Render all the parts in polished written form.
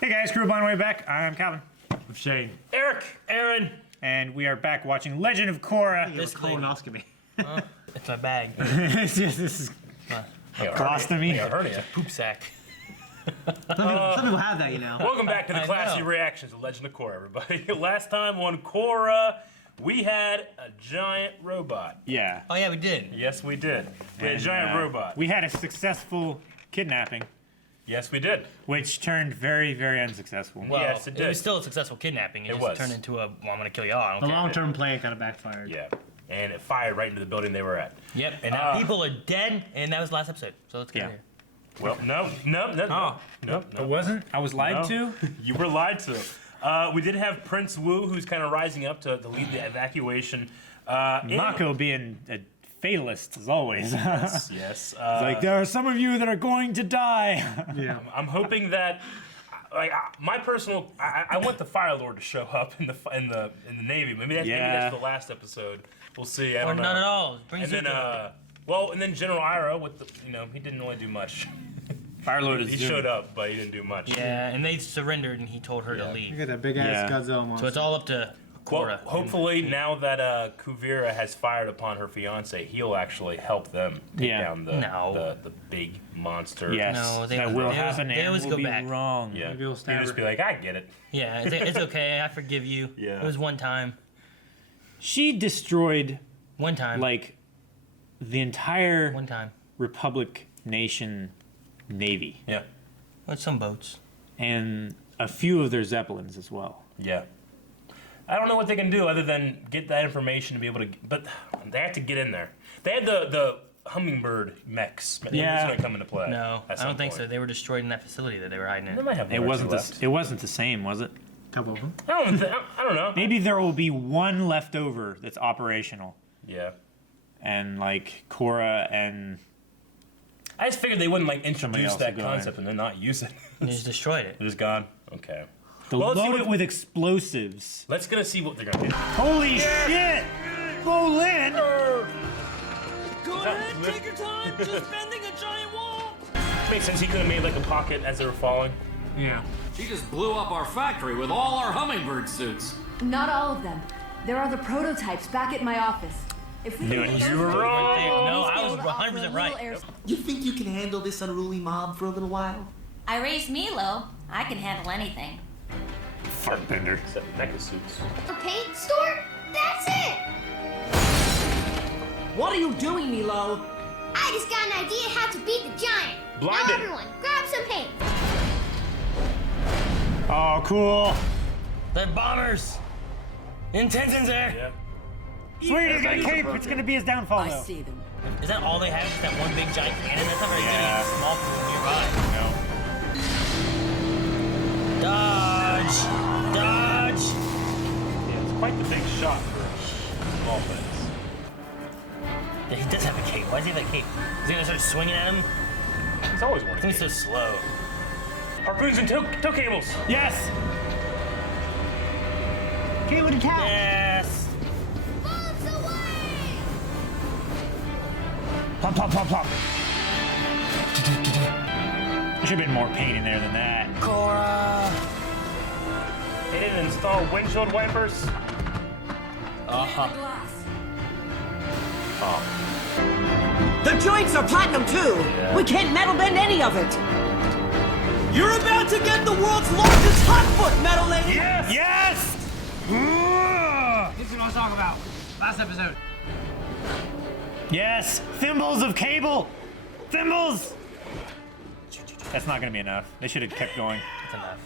Hey guys, Crew Bond Way back. I'm Calvin. With Shane. Eric, Aaron. And we are back watching Legend of Korra. This colonoscopy. It's my bag. this is colostomy. I heard it. Poop sack. Some people have that, you know. Welcome back to the classy reactions of Legend of Korra, everybody. Last time on Korra, we had a giant robot. Yeah. Oh yeah, we did. Yes, we did. We had a giant robot. We had a successful kidnapping, Yes, we did. which turned very, very unsuccessful. Well, Yes, it did. was still a successful kidnapping. It just was. turned into a, well, I'm gonna kill y'all. I don't The care. long-term play kind of backfired. Yeah. And it fired right into the building they were at. Yep, and now people are dead, and that was the last episode. So let's get Yeah. here. Well, no. It wasn't? I was lied to? You were lied to. We did have Prince Wu, who's kind of rising up to lead the evacuation. Mako being a fatalist, as always. Yes. Like, there are some of you that are going to die. Yeah. I'm hoping that, like, my personal, I want the Fire Lord to show up in the Navy. Maybe that's the last episode. We'll see. I Or don't know. not at all. Bring And then, Zuko. and then General Iroh with the, he didn't really do much. Firelord is He showed up, but he didn't do much. Yeah, and they surrendered, and he told her to You leave. got that big-ass Yeah. Godzilla monster. So it's all up to Well, Korra. hopefully now that Kuvira has fired upon her fiance, he'll actually help them take down the big monster. Yes, No, they that always- will they happen always- they and always will go be back. Yeah. wrong. Maybe he'll He'll stab just her. be like, I get it. Yeah, it's okay. I forgive you. Yeah. It was one time. She destroyed, One time. like, the entire One time. Republic nation navy Yeah. With some boats. and a few of their zeppelins as well. Yeah. I don't know what they can do other than get that information to be able to, but they have to get in there. They had the hummingbird mechs. Yeah. It's going to come into play. No, at I some don't think so. point. They were destroyed in that facility that they were hiding They in. might have It one or wasn't two the, left. it wasn't the same, was it? Couple of them. I don't know. Maybe there will be one left over that's operational, Yeah. and like Korra and I just figured they wouldn't like Somebody introduce else that will go in. concept and then not use it. They just destroyed it. They're just gone. Okay. they'll Well, let's see load what- it with explosives. Let's gonna see what they're gonna do. Holy shit! Bolin! Go ahead, take your time. Just bending a giant wall. Makes sense. He could have made like a pocket as they were falling. Yeah. She just blew up our factory with all our hummingbird suits. Not all of them. There are the prototypes back at my office. If we Knew can it. get You those were wrong. things, No, we'll I was be able to offer 100% a right. little air- You think you can handle this unruly mob for a little while? I raised Milo. I can handle anything. Fartbender. Except mecha suits. A paint store? That's it! What are you doing, Milo? I just got an idea how to beat the giant. Blinded. Now everyone, grab some paint. Oh, cool. They're bombers. Intentions there. Yeah. Sweet, he's got a cape. It's gonna be his downfall, though. see them. Is that all they have? Is that one big giant cannon? That's not very good. Yeah. It's small crew nearby. No. Dodge. Dodge. Yeah, it's quite the big shot for small things. Yeah, he does have a cape. Why does he have a cape? Is he gonna start swinging at him? He's always I working. think he's so slow. Harpoons and tow cables. Yes! Caitlin and Cal. Yes. Bullets away! Plop, plop, plop, plop. There should have been more paint in there than that. Korra. They didn't install windshield wipers. The joints are platinum too. We can't metal bend any of it. You're about to get the world's largest hot foot, metal lady. Yes! Yes! This is what I was talking about. Last episode. Yes! Thimbles of cable! Thimbles! That's not gonna be enough. They should have kept going. That's enough.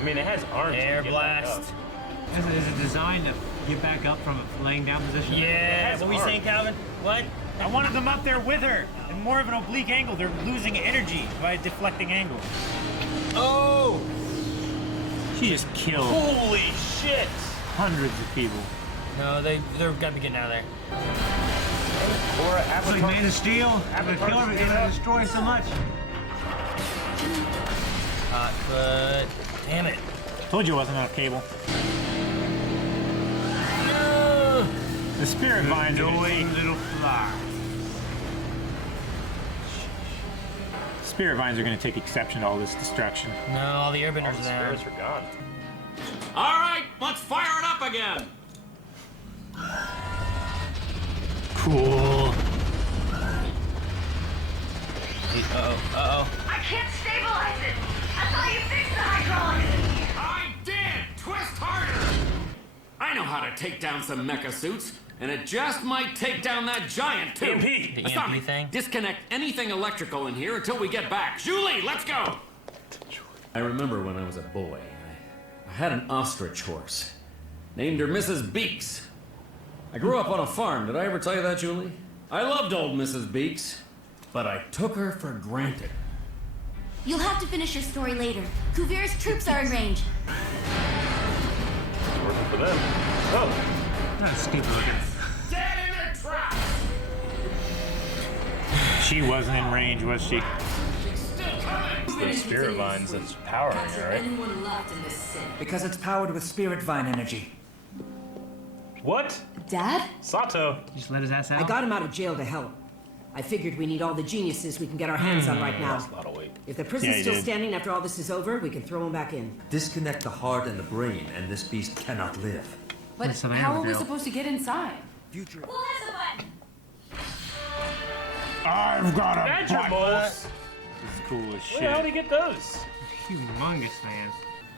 I mean, it has arms. to Air get back blast. up. Is it designed to get back up from a laying down position? Yeah. has What were you arms. saying, Calvin? What? I wanted them up there with her in more of an oblique angle. They're losing energy by a deflecting angle. Oh! She just killed Holy shit! hundreds of people. No, they're gotta be getting out of there. Korra, It's like Man of Steel. They're gonna kill her, they're gonna destroy so much. Hot foot. Damn it. Told you it wasn't enough cable. No. The spirit vines are gonna take little fly. Spirit vines are gonna take exception to all this destruction. No, all the All airbenders the are down. spirits are gone. All right, let's fire it up again. Cool. Uh-oh. I can't stabilize it. I thought you fixed the hydraulics. I did! Twist harder! I know how to take down some mecha suits, and it just might take down that giant, too. EMP. The Asami, EMP thing? disconnect anything electrical in here until we get back. Julie, let's go! I remember when I was a boy, I had an ostrich horse. Named her Mrs. Beaks. I grew up on a farm. Did I ever tell you that, Julie? I loved old Mrs. Beaks, but I took her for granted. You'll have to finish your story later. Kuvir's troops are in range. It's working for them. Oh, That's stupid looking. Dead in their tracks! She wasn't in range, was she? Still coming! the spirit vines that's powering it, right? Because it's powered with spirit vine energy. What? Dad? Sato. Just let his ass out. I got him out of jail to help. I figured we need all the geniuses we can get our hands on right now. That's a lot of weight. If the prison's Yeah, he still did. standing after all this is over, we can throw him back in. Disconnect the heart and the brain, and this beast cannot live. But That's some how are we Annabelle. supposed to get inside? Future. Who has a button? I've got a Badger butt. moles. This is cool as Where shit. the hell did he get those? Humongous, man.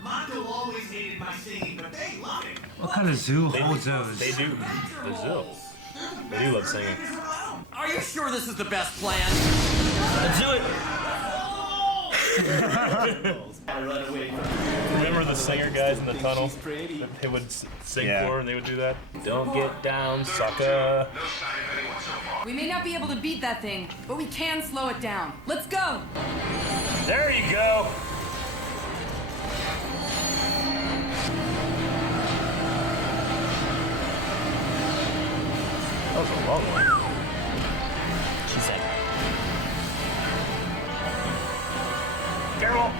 Mondo always hated my singing, but they love it. What kind of zoo holds those? They do. The zoo. They do love singing. Are you sure this is the best plan? Let's do it. Remember the singer guys in the tunnel that they would sing Yeah. for and they would do that? Don't get down, sucker. We may not be able to beat that thing, but we can slow it down. Let's go! There you go. That was a long one. She said. Careful!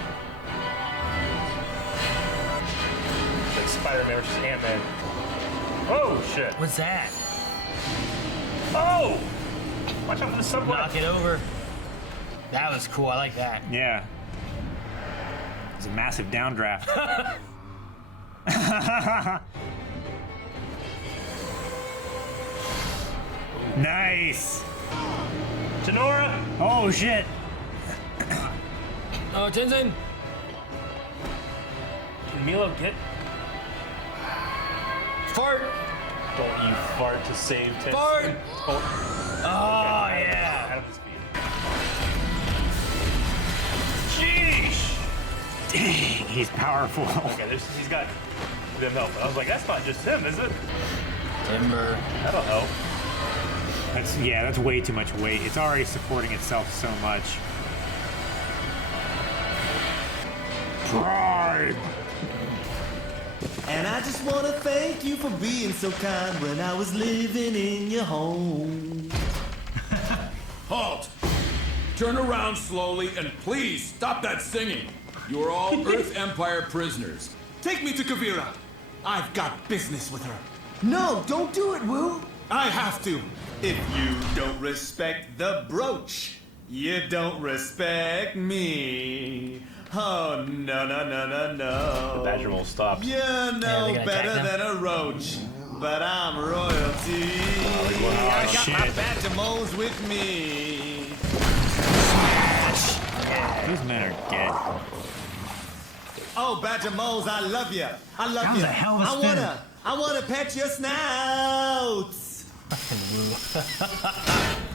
That Spider-Man versus Ant-Man. Oh, shit. What's that? Oh! Watch out for the subway. Knock it over. That was cool. I like that. Yeah. It's a massive downdraft. Nice. Tenora! Oh shit. Oh, Tenzin. Can Milo get... Fart. Don't you fart to save Tenzin. Fart. Oh, Oh, yeah. out of his feet. Sheesh! Dang, he's powerful. Okay, he's got them helping. I was like, that's not just him, is it? Timber. That'll help. That's way too much weight. It's already supporting itself so much. Pride. And I just want to thank you for being so kind when I was living in your home. Halt! Turn around slowly and please stop that singing. You are all Earth Empire prisoners. Take me to Kavira. I've got business with her. No, don't do it, Wu. I have to. If you don't respect the brooch, you don't respect me. Oh, no, no, no, no, no. The badger mole stopped. You're Yeah, no they're gonna better attack than a roach, but I'm royalty. I got my shit. badger moles with me. These men are dead. Oh, badger moles, I love you. I love That you. was a hell of a spin. I wanna pet your snouts.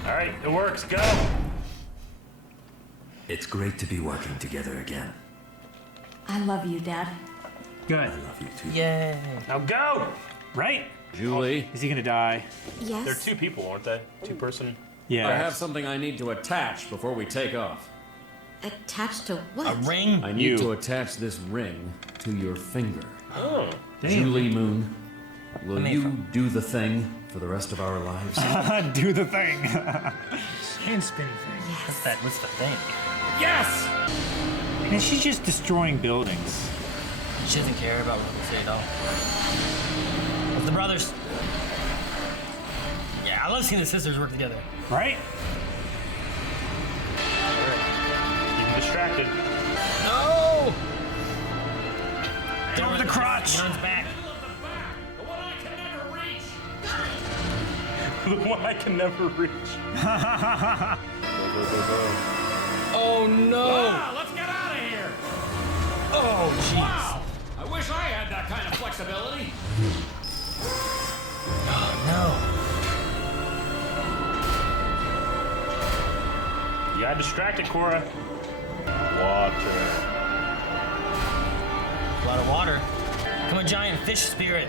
All right, it works. Go. It's great to be working together again. I love you, Dad. Good. I love you too. Yay. Now go. Right? Julie, Is he gonna die? Yes. They're two people, aren't they? Two-person. Yeah. I have something I need to attach before we take off. Attached to what? A ring. I need You. to attach this ring to your finger. Oh. Damn. Julie Moon, will I mean, you do the thing for the rest of our lives? Do the thing. Hand spinning thing. What's the thing? Yes! And she's just destroying buildings. She doesn't care about what we say at all. It's the brothers. Yeah, I love seeing the sisters work together. Right? crotch! Get on his back. The one I can never reach. The one I can never reach. Oh no! Ah, let's get out of here. Oh jeez. Wow. I wish I had that kind of flexibility. No. You got distracted, Korra. Water. A lot of water. I'm a giant fish spirit.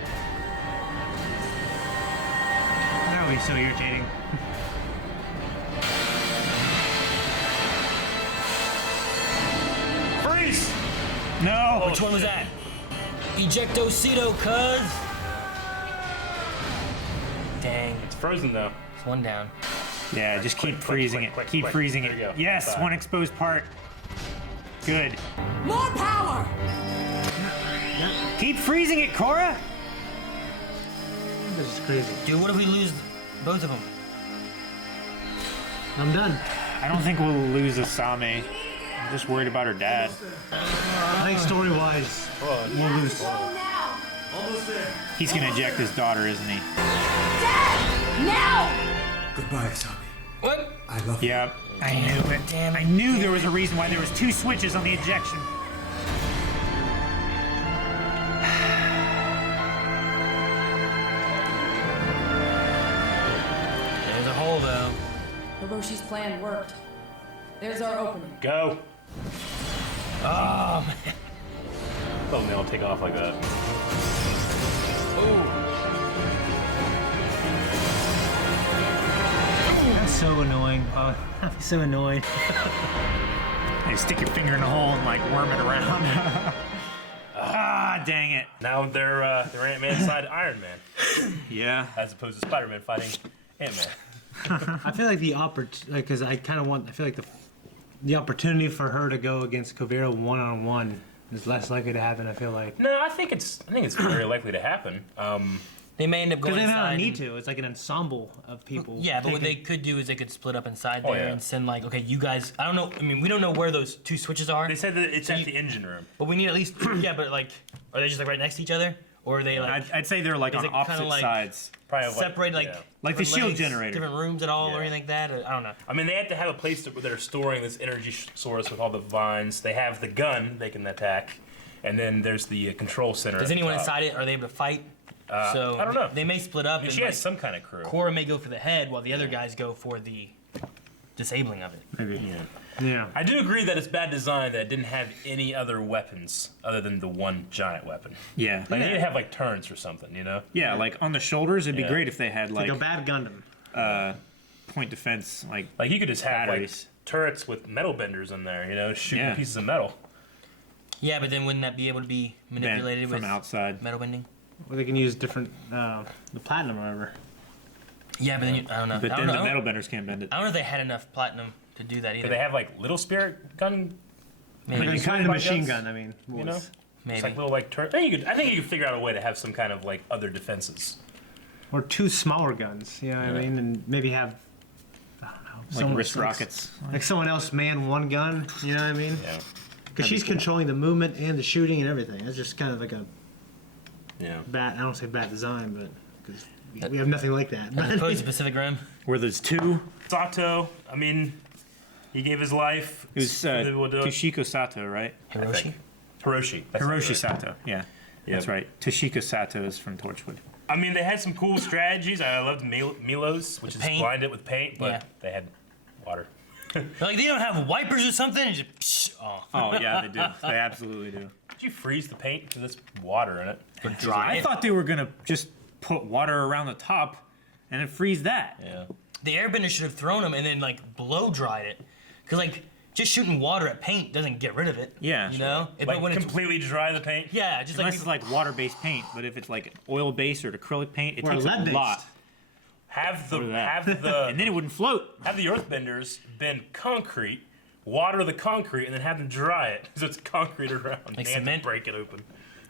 That would be so irritating. Freeze! No! Which one was that? Ejectocito, cuz. Dang. It's frozen though. It's one down. Yeah, just keep freezing it. quick, Keep quick. freezing There it. you go. Yes, Bye. one exposed part. Good. More power! Keep freezing it, Korra! This is crazy. Dude, what if we lose both of them? I'm done. I don't think we'll lose Asami. I'm just worried about her dad. I think story-wise, we'll lose. Go now! He's gonna eject his daughter, isn't he? Dad! Now! Goodbye, Asami. What? I love you. Yep. I knew it. Damn it. I knew there was a reason why there was 2 switches on the ejection. There's a hole though. Hiroshi's plan worked. There's our opening. Go. Oh man. Oh, they all take off like that. That's so annoying. I'm so annoyed. You stick your finger in the hole and like worm it around. Ah, dang it. Now they're Ant-Man side Iron Man, Yeah. as opposed to Spider-Man fighting Ant-Man. I feel like the because I kind of want. I feel like the opportunity for her to go against Kovera one-on-one is less likely to happen. I feel like No, I think it's very likely to happen. They may end up going because they don't inside. need and- to. It's like an ensemble of people. Yeah, but what they taking- could do is they could split up inside Oh, there yeah. and send like, okay, you guys. I don't know. I mean, we don't know where those 2 switches are. They said that it's So at you- the engine room. But we need at least. Yeah, but like, are they just like right next to each other, or are they like I'd say they're like Is on it kinda opposite like- sides. Probably have, separated like yeah. Like the different shield legs, generator. different rooms at all, Yeah. or anything like that? Or, I don't know. I mean, they have to have a place where they're storing this energy source with all the vines. They have the gun they can attack, and then there's the control center. Does at the anyone top. inside it? Are they able to fight? So I don't know. They may split up. I mean, And she like, has some kind of crew. Korra may go for the head, while the other guys go for the disabling of it. Maybe. Yeah. I do agree that it's bad design that it didn't have any other weapons other than the one giant weapon. Yeah. Like, they need to have like turrets or something, you know? Yeah, like on the shoulders, it'd be Yeah. great if they had Like like a bad Gundam. point defense, like Like you could just have Batteries. like turrets with metal benders in there, you know, shooting Yeah. pieces of metal. Yeah, but then wouldn't that be able to be bent manipulated from with outside. metal bending? Or they can use different the platinum or whatever. Yeah, but then I don't know. But I then don't the know. metal benders can't bend it. I don't know if they had enough platinum to do that either. Do they have like little spirit gun? Maybe. Like Maybe. kind of By machine guns, gun. I mean, You know? Maybe. It's like little like turret. I think you could figure out a way to have some kind of like other defenses. or 2 smaller guns. You know what I Yeah. mean? And maybe have I don't know Like someone- wrist rockets. Like someone else man one gun. You know what I mean? Yeah. Because she's controlling the movement and the shooting and everything. It's just kind of like a Yeah. bad. I don't say bad design, but because we have nothing like that. As opposed to Pacific Rim. Where there's 2. Sato, I mean, he gave his life. It was for the people to do it. Toshiko Sato, right? Hiroshi? Hiroshi. That's not Hiroshi right. Sato, yeah. That's right. Toshiko Sato is from Torchwood. I mean, they had some cool strategies. I loved Milo's, which is paint? blind it with paint, but Yeah. they had water. They're like, they don't have wipers or something? And just, oh. Oh, yeah, they do. They absolutely do. Did you freeze the paint? Because there's water in it. Dry I it. thought they were going to just put water around the top and then freeze that. Yeah. The airbender should have thrown them and then, like, blow dried it. Because, like, just shooting water at paint doesn't get rid of it. Yeah, You sure. know? But Like when it's, completely dry the paint. yeah, just Unless like, it's like water-based paint, but if it's like oil-based or acrylic paint, it Or takes a lead-based. lot. Have the Look at that. have the And then it wouldn't float. have the earthbenders bend concrete, water the concrete, and then have them dry it so it's concrete around. Like They have to cement? break it open.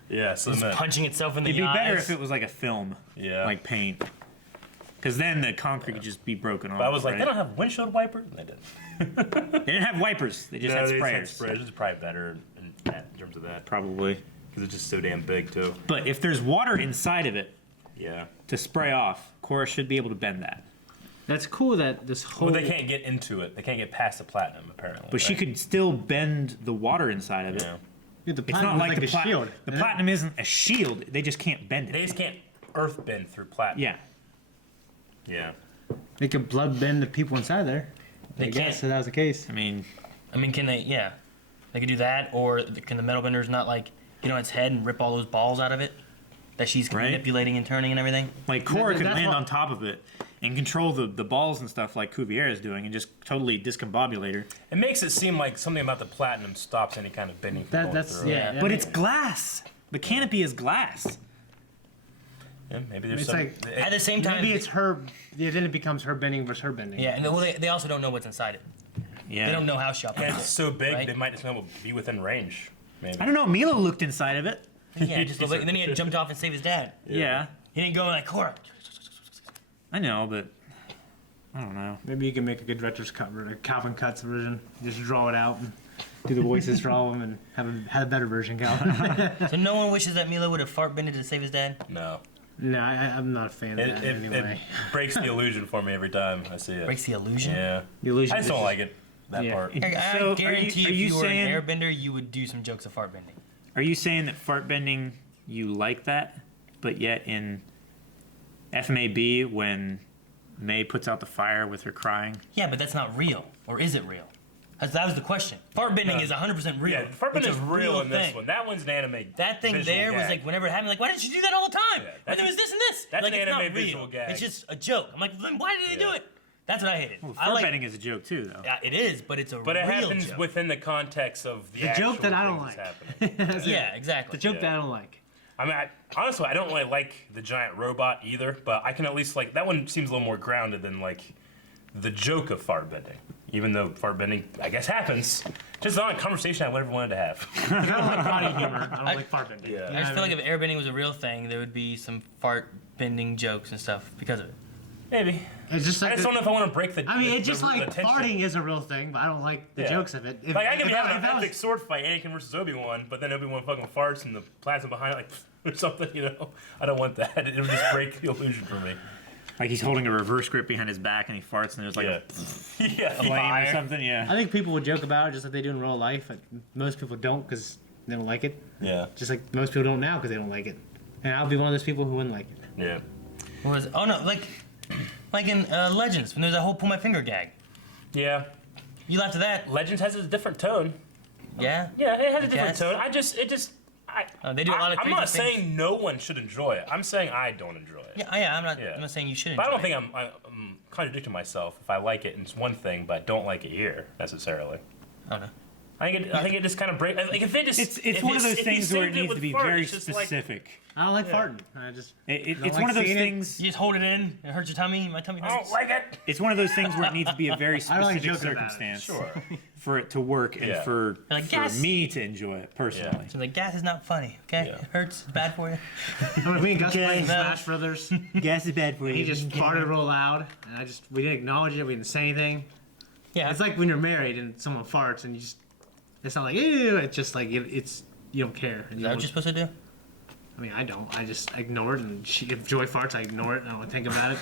Yeah, it's cement. punching itself in the It'd be eyes. better if it was like a film, Yeah. like paint. Because then the concrete could just be broken off. But I was like, right? they don't have windshield wipers. They didn't. They didn't have wipers. They just had sprayers. Sprayers is probably better in terms of that. Probably. Because it's just so damn big, too. But if there's water inside of it Yeah. to spray off, Korra should be able to bend that. That's cool that this whole. Well, they can't get into it. They can't get past the platinum, apparently. But she could still bend the water inside of it. Yeah. Yeah, the It's platinum not is like, the a shield. The platinum isn't a shield. They just can't bend They it. just can't earth bend through platinum. Yeah. Yeah. They could blood bend the people inside there. They I guess can't. if that was the case. I mean, Can they? Yeah, they could do that, or can the metal benders not like get on its head and rip all those balls out of it that she's Right. manipulating and turning and everything? like Korra could that's land what- on top of it and control the balls and stuff like Cuvier is doing and just totally discombobulate her. It makes it seem like something about the platinum stops any kind of bending from going That's through. yeah. But it's glass. The canopy is glass. Yeah, maybe there's It's some. like- At the same time, Maybe it's her. Yeah, then it becomes her bending versus her bending. yeah, and well, they also don't know what's inside it. Yeah. They don't know how she and operates. it's so big, Right? they might just be within range. Maybe. I don't know. Milo looked inside of it. Yeah, just a little bit, and then he had jumped off and saved his dad. Yeah. He didn't go like Korra. I know, but I don't know. Maybe you can make a good director's cut, or a Calvin Cuts version. Just draw it out and do the voices for all of them, and have a better version, Calvin. So no one wishes that Milo would have fart bended to save his dad. No. No, I'm not a fan of It, that it, anyway. it breaks the illusion for me every time I see it. Breaks the illusion. Yeah. The illusion I just don't is- like it. That Yeah. part. I So, guarantee are if you you were saying- an airbender, you would do some jokes of fart bending. Are you saying that fart bending you like that, but yet in FMAB when May puts out the fire with her crying? Yeah, but that's not real. Or is it real? That was the question. Fart bending is 100% real. Yeah, Fartbending It's a is real in this thing. one. That one's an anime. That thing visual there was gag. like, whenever it happened, like, why didn't you do that all the time? Yeah, But there was this and this. that's like, an it's not anime real. visual gag. It's just a joke. I'm like, then why did they do it? That's what I hated. Well, I fart like, bending is a joke too, though. yeah, it is, but it's a But it real happens joke. within the context of the, The actual joke that I don't thing that's like. happening. That's it. Yeah, exactly. The joke Yeah. that I don't like. I mean, honestly, I don't really like the giant robot either, but I can at least like that one seems a little more grounded than like the joke of fart bending. Even though fart bending, I guess, happens. Just not a conversation I ever wanted to have. I don't like body humor. I don't like fart bending. Yeah. I just feel like if airbending was a real thing, there would be some fart bending jokes and stuff because of it. Maybe. It's just like I just don't know if I want to break the. I mean, the- it's just the like tension. farting is a real thing, but I don't like the Yeah. jokes of it. If, Like I can be if having if an that was- epic sword fight, Anakin versus Obi-Wan, but then Obi-Wan fucking farts and the plasma behind it, like or something. You know, I don't want that. It would just break the illusion for me. Like he's holding a reverse grip behind his back and he farts and there's like Yeah, a flame or fire. something. Yeah. I think people would joke about it just like they do in real life. But most people don't because they don't like it. Yeah, Just like most people don't now because they don't like it. And I'll be one of those people who wouldn't like it. yeah. What was it? Oh no, like in Legends when there's that whole pull my finger gag. Yeah. You laughed at that, Legends has a different tone. yeah? Yeah, it has a different Yes. tone. They do a lot of I'm crazy not things. saying no one should enjoy it. I'm saying I don't enjoy it. Yeah, I'm not. Yeah. I'm not saying you shouldn't. But I don't enjoy think I'm contradicting myself if I like it and it's one thing, but don't like it here necessarily. it. Oh no. I think it just kind of breaks. Like if they just It's if one of those if he things where it saved needs with to be fart, very it's just like- specific. I don't like Yeah. farting. I just don't It's like one of those seeing it. things. You just hold it in. It hurts your tummy. My tummy I hurts. don't like it. It's one of those things where it needs to be a very I don't like specific joking about it. circumstance Sure. for it to work and Yeah. for Like, for yes. me to enjoy it personally. So the gas is not funny. Okay, Yeah. it hurts. It's bad for you. When me and Gus playing no. Smash Brothers, Gas is bad for you. he just farted real loud, and we didn't acknowledge it. We didn't say anything. Yeah. It's like when you're married and someone farts, and it's not like ew. It's just like it's you don't care. And Is that what you're supposed to do? I mean, I don't. I just ignore it, and if Joy farts, I ignore it. I don't think about it.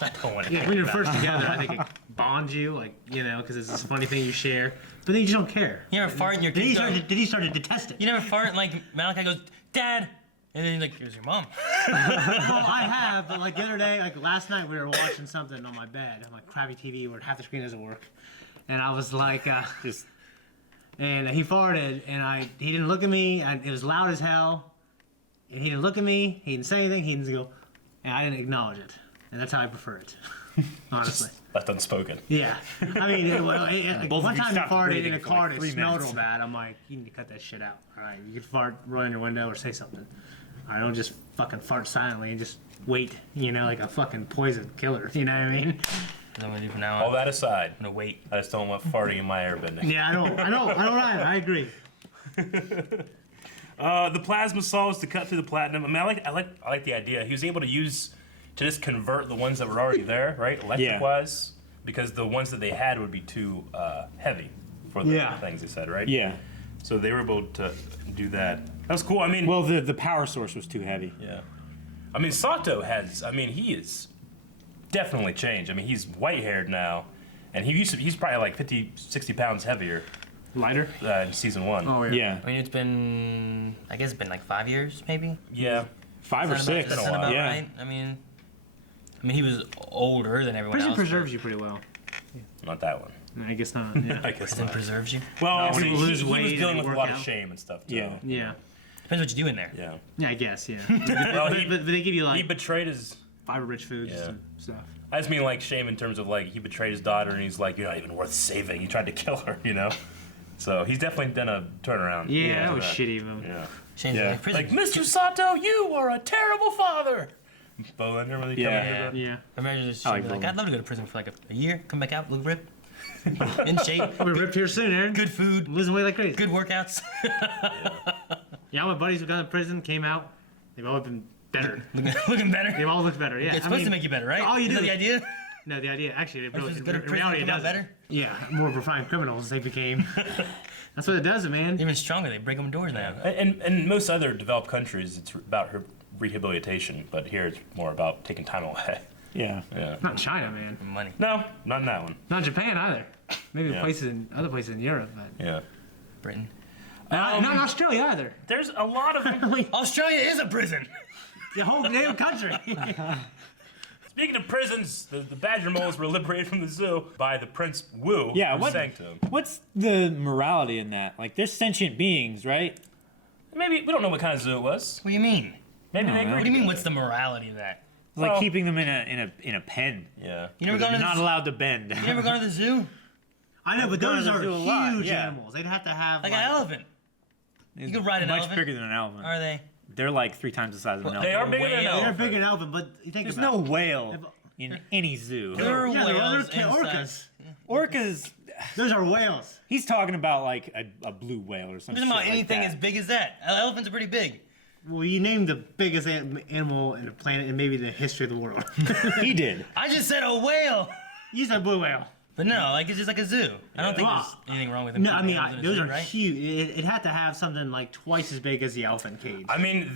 I don't want to. Yeah, when you're first together, I think it bonds you, like because it's this funny thing you share. But then you just don't care. You ever fart and your Then kids you go, then you start to detest it. You never fart and like Malachi goes, Dad, and then like, here's your mom. Well, I have, but like the other day, like last night, we were watching something on my bed on my crappy TV where half the screen doesn't work, and I was like, Just and he farted, and he didn't look at me, and it was loud as hell, and he didn't look at me, he didn't say anything, he didn't go, and I didn't acknowledge it, and that's how I prefer it, honestly. Left unspoken. Yeah, I mean, like Both one of you time he stopped farted in breathing a for car like and 3 it smelled minutes. real bad. I'm like, you need to cut that shit out. All right, you can fart, roll in your window, or say something. I don't just fucking fart silently and just wait, like a fucking poison killer. You know what I mean? That's what I'm gonna do from now on. All that aside, I'm gonna wait. I just don't want farting in my airbending. Yeah, I don't either. I agree. The plasma saws to cut through the platinum. I mean, I like the idea. He was able to just convert the ones that were already there, right, electric wise, because the ones that they had would be too heavy for the things they said, right? yeah. So they were able to do that. That was cool. I mean, Well, the power source was too heavy. yeah. I mean, Sato has. I mean, he is definitely changed. I mean, he's white-haired now, and he's probably like 50, 60 pounds heavier Lighter? in season 1. Oh, yeah. Yeah, I mean, I guess it's been like 5 years, maybe. Yeah. 5 or Sound about- 6. sound about Yeah. right? I mean, he was older than everyone Prison else. preserves you pretty well. Not that one. No, I guess not. Yeah. I guess Prison not. preserves you. Well, when see, you lose he weight was and dealing you with a work lot of out. shame and stuff. Too. Yeah. Yeah. Depends what you do in there. Yeah. Yeah, I guess, yeah. Well, but they give you he like betrayed his. fiber rich foods Yeah. and stuff. I just mean like shame in terms of like he betrayed his daughter and he's like, you're not even worth saving. He tried to kill her, you know. So he's definitely done a turnaround. Yeah, that was that. shitty of him. Yeah. Shane's Yeah. like, prison. Like, Mr. Sato, you are a terrible father. Bowlander when he Yeah. come in. Yeah. Imagine just I like like, Bowling. I'd love to go to prison for like a year, come back out, look ripped, in shape, I'll be ripped here soon, Aaron. good food, Losing weight like crazy. good workouts. Yeah, my buddies who got in prison came out. They've all been better. Looking better. They've all looked better. Yeah. It's supposed to make you better, right? all you Isn't do- that the idea? No, the idea actually, it You're really, supposed to go to in prison reality, to it come out does. better. Yeah, more refined criminals they became. That's what it does, man. Even stronger. They break them doors now. And most other developed countries, it's about her rehabilitation, but here it's more about taking time away. Yeah. Yeah. Not in China, man. Money. No, not in that one. Not Japan either. Maybe Yeah. other places in Europe, but Yeah. Britain. not in Australia either. There's a lot of. Australia is a prison. The whole damn country. Speaking of prisons, the badger moles were liberated from the zoo by the Prince Wu. Yeah, who what- sang to him. What's the morality in that? Like, they're sentient beings, right? Maybe we don't know what kind of zoo it was. What do you mean? Maybe No, they. no. What do you mean? What's the morality of that? It's like Well- keeping them in a pen. Yeah. You never They're gone to not the, allowed to bend. You never gone to the zoo? I know, but I've gone those to the are zoo a lot, huge yeah. animals. They'd have to have Like an elephant. You could ride an Much elephant. bigger than an elephant. Are they? They're like 3 times the size of an They are elephant. bigger than an Whale. They're elephant. bigger than elephant, but you think There's about no whale in any zoo. There are Yeah, they're whales orcas. Orcas. Those are whales. He's talking about like a blue whale or something. I'm talking about anything as big as that. Elephants are pretty big. Well, you named the biggest animal in the planet and maybe the history of the world. He did. I just said a whale. You said blue whale. But no, like it's just like a zoo. I don't think Well, there's anything wrong with them. No, I keeping mean animals in a those zoo, are right? huge. It had to have something like twice as big as the elephant cage. I mean,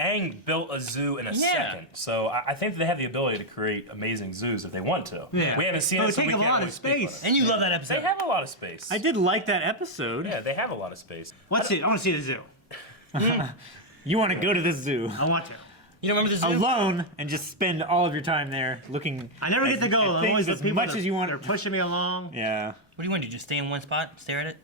Aang built a zoo in a Yeah. second, so I think they have the ability to create amazing zoos if they want to. Yeah. We haven't seen But it it, would so take we a can't lot of really speak on space. it. And you love that They episode. have a lot of space. I did like that episode. Yeah, they have a lot of space. Let's see. I want to see the zoo. You want to go to the zoo I want to. You don't remember the zoo? alone and just spend all of your time there looking. I never get to go. at I'm things always as with people much that- as you want. They're pushing me along. Yeah. What do you want to do? Just stay in one spot, stare at it?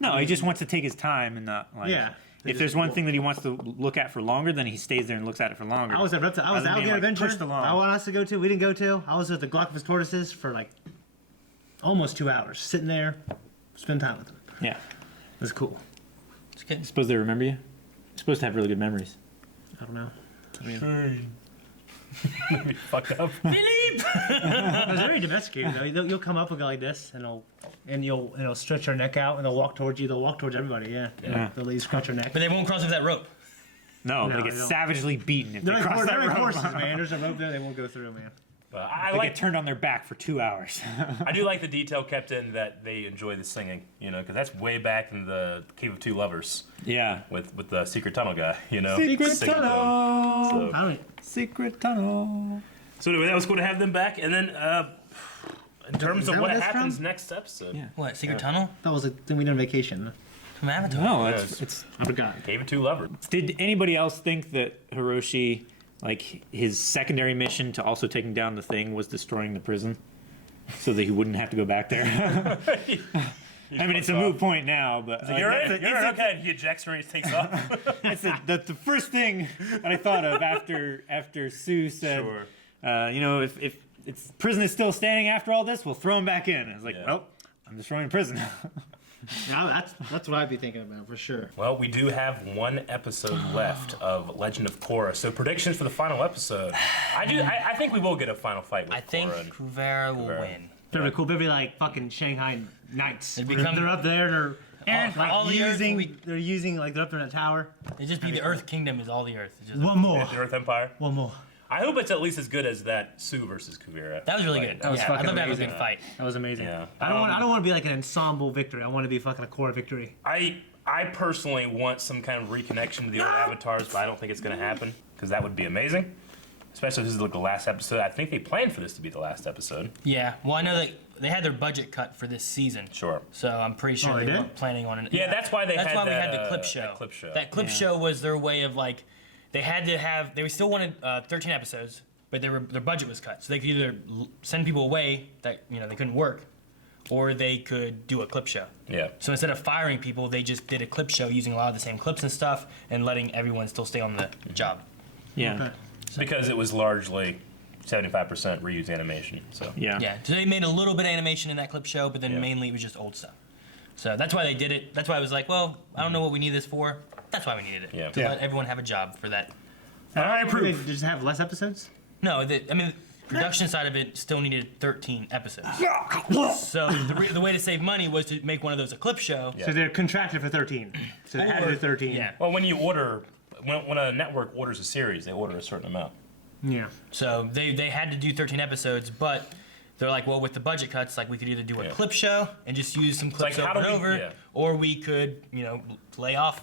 No, he just wants to take his time and not like. Yeah. If there's one thing that he wants to look at for longer, then he stays there and looks at it for longer. I was at Reptile. I was Rather at than being, Alligator like, Adventure. pushed along. I want us to go to. We didn't go to. I was with the Glaucopus tortoises for like almost 2 hours, sitting there, spend time with them. Yeah. It was cool. It's good. Suppose they remember you. You're supposed to have really good memories. I don't know. Fucked up. Philippe! It was very domesticated though. You'll come up and go like this, and you'll stretch your neck out, and they'll walk towards you. They'll walk towards everybody. Yeah. Yeah. They'll let you scratch your neck. But they won't cross over that rope. No, No, they get they don't. savagely beaten if They're they like, cross that they're like rope. horses, man. There's a rope there. They won't go through, man. But I They like. get turned on their back for 2 hours. I do like the detail kept in that they enjoy the singing. You know, because that's way back in the Cave of Two Lovers Yeah. with the secret tunnel guy. You know. Secret Singing to them. tunnel. So, I don't. Secret tunnel. so anyway, that was cool to have them back. And then in terms Is of that what what that's happens from? next episode, Yeah. What, Secret Tunnel? That was a thing we did on vacation. From Avatar. No, Yes. it's. I forgot. Cave of Two Lovers. Did anybody else think that Hiroshi, like his secondary mission to also taking down the thing, was destroying the prison, so that he wouldn't have to go back there? I mean, it's a moot point now, but You're right. that's You're right. Okay. And he ejects her and he takes off. It's the first thing that I thought of after Sue said, Sure. you know, if it's prison is still standing after all this, we'll throw him back in. I was like, Yeah. well, I'm destroying prison. Yeah, that's what I'd be thinking about for sure. Well, we do have one episode left of Legend of Korra. So predictions for the final episode. I think we will get a final fight with I think Korra. And Kuvera will win. That'd be cool. They'd be like fucking Shanghai Knights. It'd They're become- up there and they're all like the Earth will they're using like they're up there in a tower. It'd just be the Earth Kingdom is all the Earth. It's just, One more. the Earth Empire. One more. I hope it's at least as good as that Sue versus Kuvera. that was really fight. good. That was yeah, fucking I'd love to have a amazing. good fight. That was amazing. Yeah. I don't want to be like an ensemble victory. I want to be fucking a core victory. I I personally want some kind of reconnection to the old avatars, but I don't think it's going to happen because that would be amazing. Especially if this is like the last episode. I think they planned for this to be the last episode. Yeah. Well, I know that they had their budget cut for this season. Sure. So I'm pretty sure they they did? weren't planning on it. Yeah, that's why we had the clip show. That clip show. That clip show was their way of like, they had to have. They still wanted 13 episodes, but their budget was cut, so they could either send people away that they couldn't work, or they could do a clip show. Yeah. So instead of firing people, they just did a clip show using a lot of the same clips and stuff, and letting everyone still stay on the job. Yeah. Okay. Because it was largely 75% reused animation. So Yeah. Yeah. So they made a little bit of animation in that clip show, but then mainly it was just old stuff. So that's why they did it. That's why I was like, well, I don't know what we need this for. That's why we needed it. Yeah. To let everyone have a job for that. I approve. They just have less episodes? No, the production side of it still needed 13 episodes. So the way to save money was to make one of those a clip show. So they're contracted for 13. So they had to do 13. Yeah. Well, when a network orders a series, they order a certain amount. Yeah. So they had to do 13 episodes, but they're like, well, with the budget cuts, like we could either do a clip show and just use some clips like, over and over, or we could, lay off,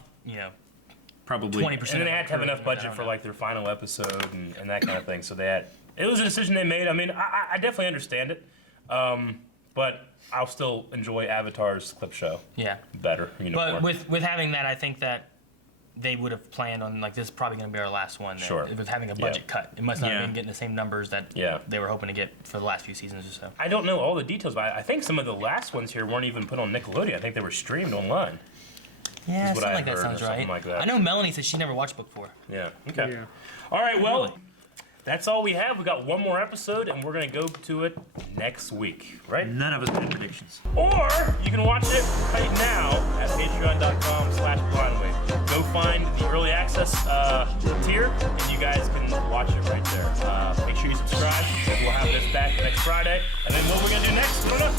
Probably 20%. And they had to have enough budget for like their final episode and that kind of thing. So it was a decision they made. I mean, I definitely understand it, but I'll still enjoy Avatar's clip show. Yeah. Better. But with having that, I think that they would have planned on like this is probably going to be our last one. Sure. It was having a budget cut. It must not have been getting the same numbers that they were hoping to get for the last few seasons or so. I don't know all the details, but I think some of the last ones here weren't even put on Nickelodeon. I think they were streamed online. Yeah, Is what something I like that heard, sounds or something right. like that. I know Melanie said she never watched book 4. Yeah. Okay. Yeah. All right. Well, that's all we have. We got one more episode, and we're gonna go to it next week, right? None of us made predictions. Or you can watch it right now at patreon.com/blindwave. Go find the early access tier, and you guys can watch it right there. Make sure you subscribe. We'll have this back next Friday, and then what we're gonna do next, we don't know.